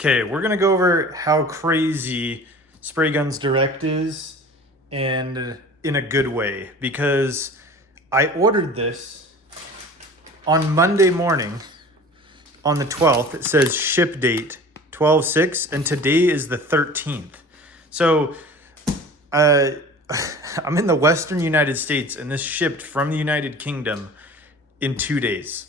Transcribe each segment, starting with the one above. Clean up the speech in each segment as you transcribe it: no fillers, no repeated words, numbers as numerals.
Okay, we're gonna go over how crazy Spraygunsdirect is, and in a good way, because I ordered this on Monday morning on the 12th. It says ship date 12/6, and today is the 13th. So uh, I'm in the Western United States, and this shipped from the United Kingdom in 2 days.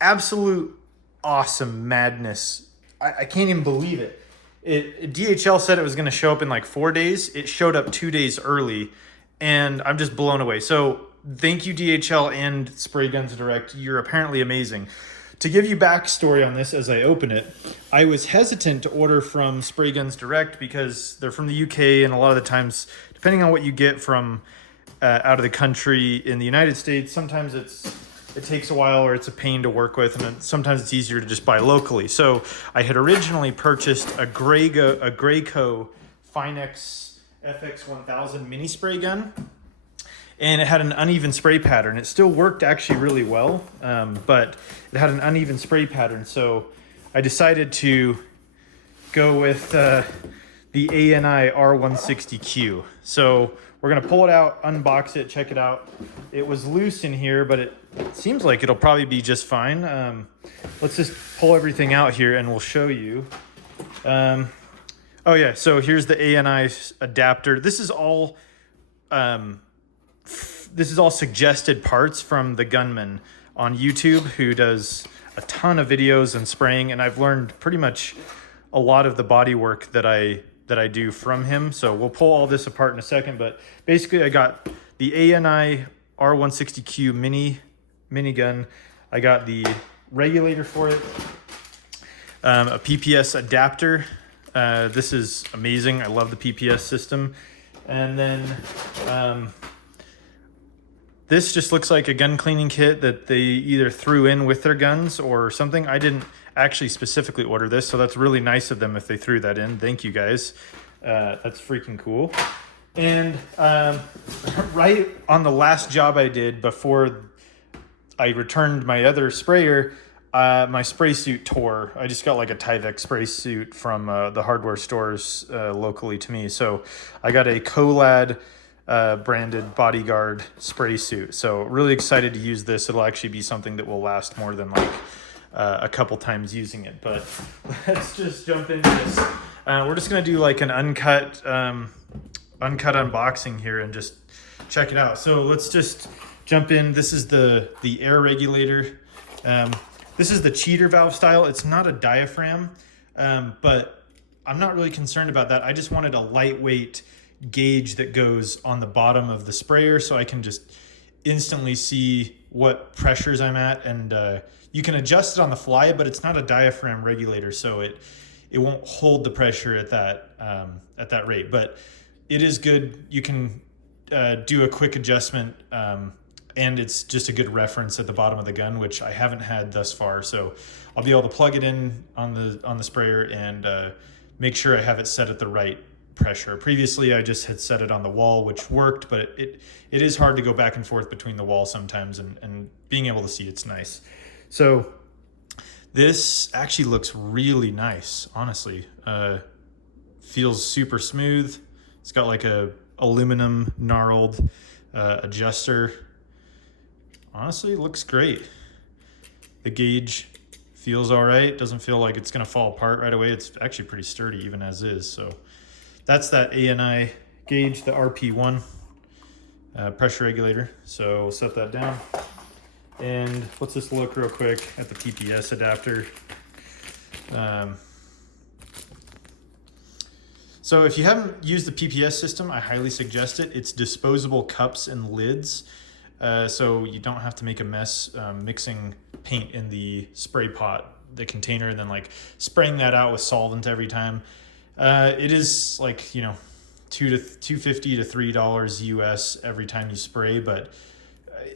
Absolute awesome madness. I can't even believe it. DHL said it was going to show up in like 4 days. It showed up 2 days early, and I'm just blown away. So thank you, DHL and Spraygunsdirect. You're apparently amazing. To give you backstory on this as I open it, I was hesitant to order from Spraygunsdirect because they're from the UK, and a lot of the times, depending on what you get from out of the country in the United States, sometimes it takes a while or it's a pain to work with, and sometimes it's easier to just buy locally. So I had originally purchased a Graco Finex FX1000 mini spray gun, and it had an uneven spray pattern. It still worked actually really well, but it had an uneven spray pattern. So I decided to go with the ANI R160Q. So we're gonna pull it out, unbox it, check it out. It was loose in here, but it seems like it'll probably be just fine. Let's just pull everything out here and we'll show you. Oh yeah, so here's the ANI adapter. This is all suggested parts from the gunman on YouTube, who does a ton of videos and spraying, and I've learned pretty much a lot of the body work that I do from him. So we'll pull all this apart in a second, but basically I got the ANI R160Q minigun. I got the regulator for it, a PPS adapter. This is amazing. I love the PPS system. And then this just looks like a gun cleaning kit that they either threw in with their guns or something. I didn't actually specifically order this, so that's really nice of them if they threw that in. Thank you guys. That's freaking cool. And right on the last job I did before I returned my other sprayer, my spray suit tore. I just got like a Tyvek spray suit from the hardware stores locally to me. So I got a Colad branded bodyguard spray suit. So really excited to use this. It'll actually be something that will last more than like a couple times using it. But let's just jump into this. We're just gonna do like an uncut unboxing here and just check it out. So let's just jump in. This is the air regulator. This is the cheater valve style. It's not a diaphragm, but I'm not really concerned about that. I just wanted a lightweight gauge that goes on the bottom of the sprayer so I can just instantly see what pressures I'm at, and you can adjust it on the fly, but it's not a diaphragm regulator, so it won't hold the pressure at that rate. But it is good. You can do a quick adjustment, and it's just a good reference at the bottom of the gun, which I haven't had thus far. So I'll be able to plug it in on the sprayer and make sure I have it set at the right pressure. Previously, I just had set it on the wall, which worked, but it is hard to go back and forth between the wall sometimes, and being able to see it's nice. So this actually looks really nice, honestly. Feels super smooth. It's got like a aluminum gnarled adjuster. Honestly, it looks great. The gauge feels all right. Doesn't feel like it's gonna fall apart right away. It's actually pretty sturdy even as is. So that's that ANI gauge, the RP1 pressure regulator. So we'll set that down. And let's just look real quick at the PPS adapter. So if you haven't used the PPS system, I highly suggest it. It's disposable cups and lids, so you don't have to make a mess mixing paint in the spray pot, the container, and then like spraying that out with solvent every time. It is like, $250 to $3 US every time you spray, but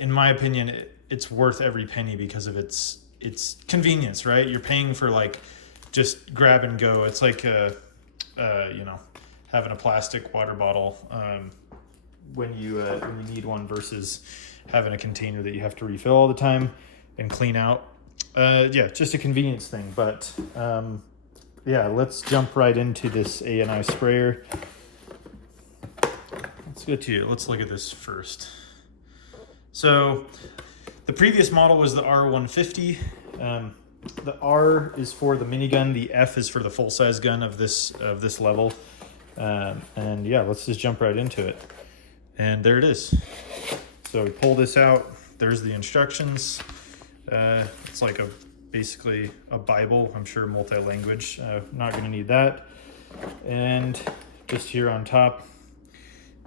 in my opinion, it's worth every penny because of its convenience, right? You're paying for like just grab and go. It's like having a plastic water bottle when you need one versus having a container that you have to refill all the time and clean out. Yeah, just a convenience thing. But yeah, let's jump right into this ANI sprayer. Let's look at this first. So the previous model was the R150. The R is for the minigun. The F is for the full-size gun of this level. And yeah, let's just jump right into it. And there it is. So we pull this out. There's the instructions. It's like basically a Bible. I'm sure multi-language. Not going to need that. And just here on top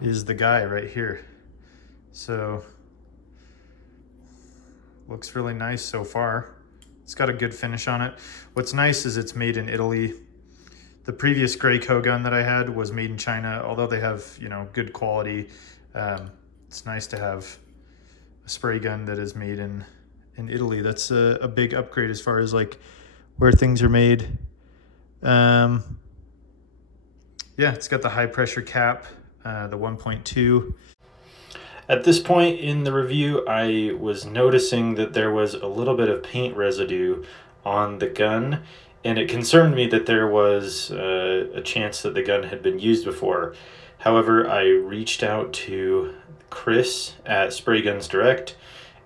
is the guy right here. So looks really nice so far. It's got a good finish on it. What's nice is it's made in Italy. The previous Graco gun that I had was made in China, although they have, good quality. It's nice to have a spray gun that is made in Italy. That's a big upgrade as far as like where things are made. Yeah, it's got the high pressure cap, the 1.2. At this point in the review, I was noticing that there was a little bit of paint residue on the gun, and it concerned me that there was a chance that the gun had been used before. However, I reached out to Chris at Spraygunsdirect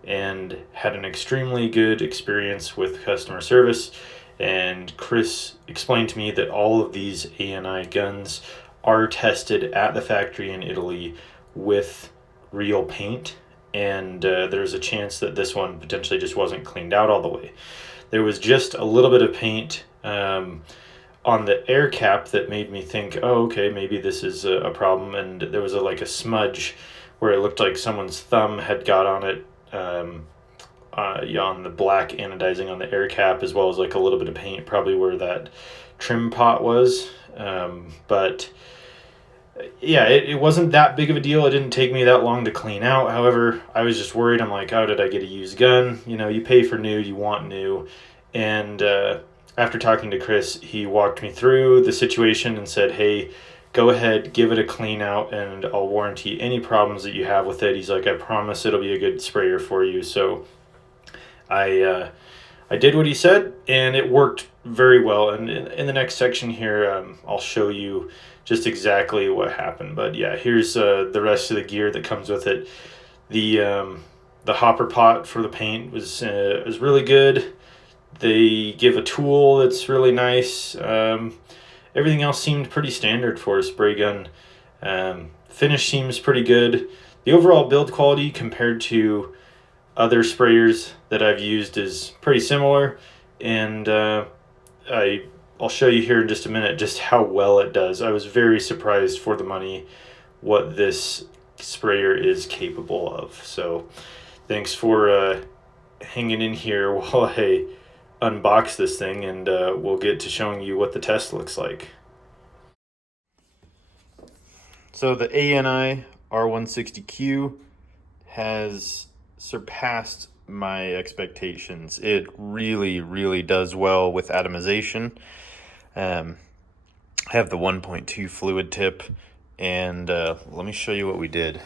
and had an extremely good experience with customer service, and Chris explained to me that all of these ANI guns are tested at the factory in Italy with real paint, and there's a chance that this one potentially just wasn't cleaned out all the way. There was just a little bit of paint on the air cap that made me think, oh, okay, maybe this is a problem, and there was like a smudge where it looked like someone's thumb had got on it, on the black anodizing on the air cap, as well as like a little bit of paint probably where that trim pot was, but yeah, it wasn't that big of a deal. It didn't take me that long to clean out. However, I was just worried. I'm like, how did I get a used gun? You pay for new, you want new. And after talking to Chris, he walked me through the situation and said, hey, go ahead, give it a clean out, and I'll warranty any problems that you have with it. He's like, I promise it'll be a good sprayer for you. So I did what he said, and it worked very well. And in the next section here, I'll show you just exactly what happened. But yeah, here's the rest of the gear that comes with it. The hopper pot for the paint was really good. They give a tool that's really nice. Everything else seemed pretty standard for a spray gun. Finish seems pretty good. The overall build quality compared to other sprayers that I've used is pretty similar, and I'll show you here in just a minute just how well it does. I was very surprised for the money what this sprayer is capable of. So thanks for hanging in here while I unbox this thing, and we'll get to showing you what the test looks like. So the ANI R160Q has surpassed my expectations. It really, really does well with atomization. I have the 1.2 fluid tip, and let me show you what we did.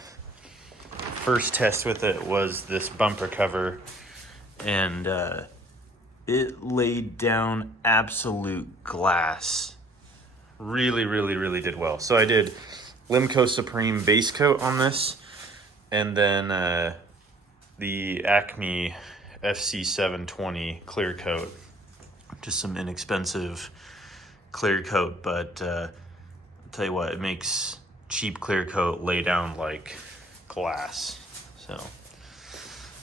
First test with it was this bumper cover, and it laid down absolute glass. Really, really, really did well. So I did Limco Supreme base coat on this, and then the Acme FC720 clear coat. Just some inexpensive clear coat, but I'll tell you what, it makes cheap clear coat lay down like glass. So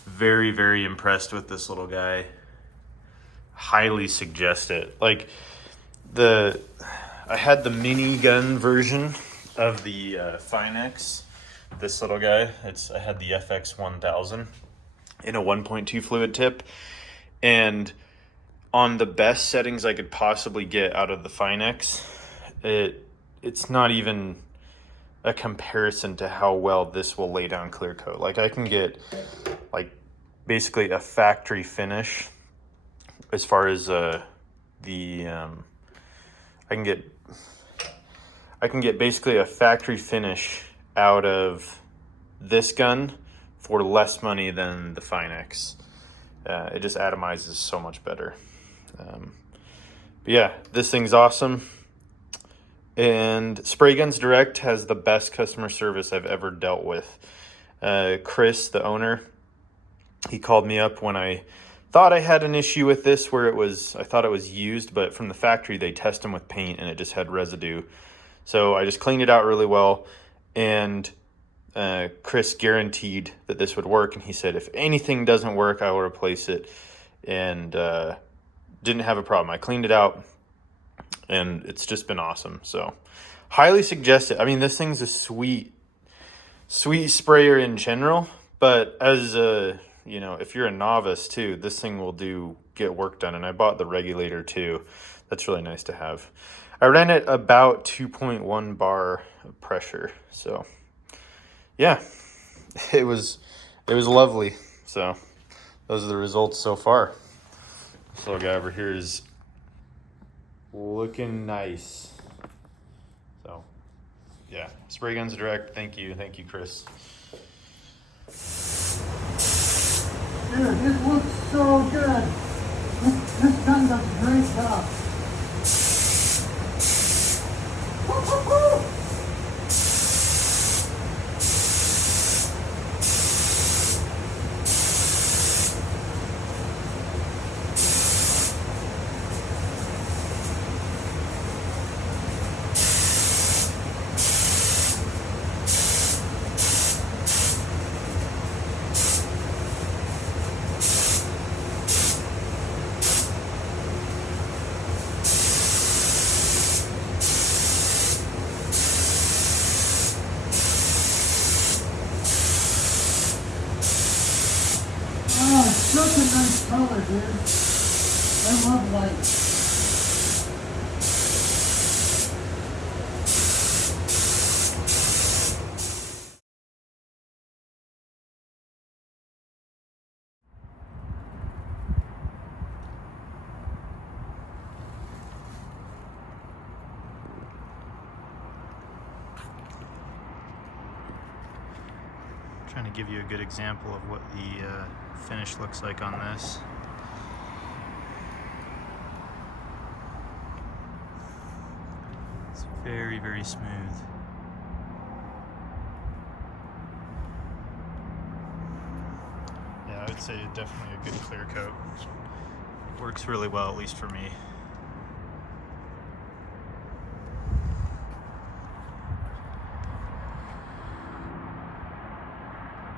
very, very impressed with this little guy. Highly suggest it. Like I had the mini gun version of the Finex, this little guy. I had the FX1000 in a 1.2 fluid tip, and on the best settings I could possibly get out of the Finex, it's not even a comparison to how well this will lay down clear coat. Like I can get like basically a factory finish as far as I can get basically a factory finish out of this gun for less money than the Finex. It just atomizes so much better. But yeah, this thing's awesome. And Spraygunsdirect has the best customer service I've ever dealt with. Chris, the owner, he called me up when I thought I had an issue with this where I thought it was used, but from the factory they test them with paint and it just had residue. So I just cleaned it out really well, and Chris guaranteed that this would work, and he said if anything doesn't work, I will replace it, and didn't have a problem. I cleaned it out, and it's just been awesome. So highly suggest it. I mean, this thing's a sweet sprayer in general, but as a, you know, if you're a novice too, this thing will get work done. And I bought the regulator too. That's really nice to have. I ran it about 2.1 bar of pressure. So yeah, it was lovely. So those are the results so far. This little guy over here is looking nice. So yeah, Spraygunsdirect. Thank you, Chris. Dude, it looks so good. This gun does a great job. Oh, it's such a nice color, dude. I love light. Trying to give you a good example of what the finish looks like on this. It's very, very smooth. Yeah, I would say definitely a good clear coat. Works really well, at least for me.